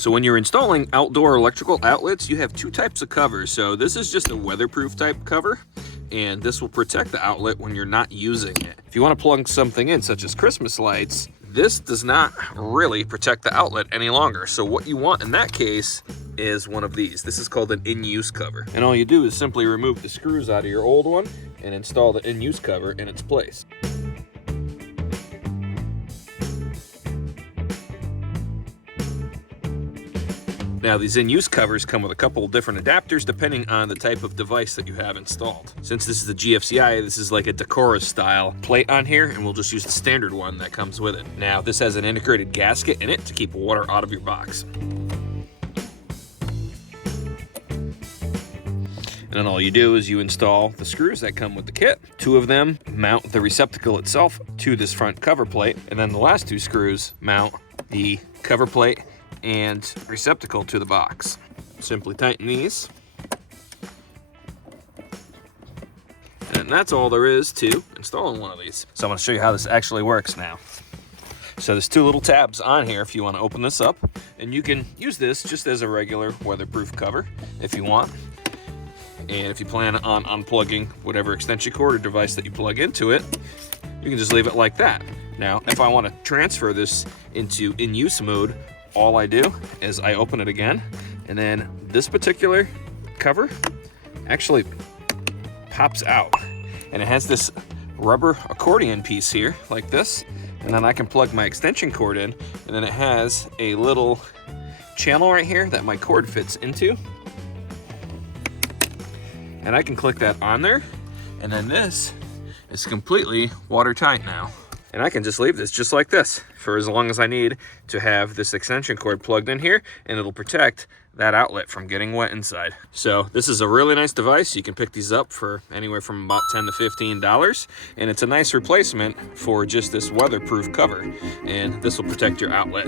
So when you're installing outdoor electrical outlets, you have two types of covers. So this is just a weatherproof type cover, and this will protect the outlet when you're not using it. If you want to plug something in, such as Christmas lights, this does not really protect the outlet any longer. So what you want in that case is one of these. This is called an in-use cover. And all you do is simply remove the screws out of your old one and install the in-use cover in its place. Now, these in-use covers come with a couple different adapters depending on the type of device that you have installed. Since this is the GFCI, this is like a Decorah style plate on here, and we'll just use the standard one that comes with it. Now, this has an integrated gasket in it to keep water out of your box. And then all you do is you install the screws that come with the kit. Two of them mount the receptacle itself to this front cover plate, and then the last two screws mount the cover plate and receptacle to the box. Simply tighten these. And that's all there is to installing one of these. So I'm going to show you how this actually works now. So there's two little tabs on here if you want to open this up, and you can use this just as a regular weatherproof cover if you want. And if you plan on unplugging whatever extension cord or device that you plug into it, you can just leave it like that. Now, if I want to transfer this into in-use mode, all I do is I open it again, and then this particular cover actually pops out, and it has this rubber accordion piece here like this, and then I can plug my extension cord in, and then it has a little channel right here that my cord fits into, and I can click that on there, and then this is completely watertight now. And I can just leave this just like this for as long as I need to have this extension cord plugged in here, and it'll protect that outlet from getting wet inside. So this is a really nice device. You can pick these up for anywhere from about $10 to $15, and it's a nice replacement for just this weatherproof cover, and this will protect your outlet.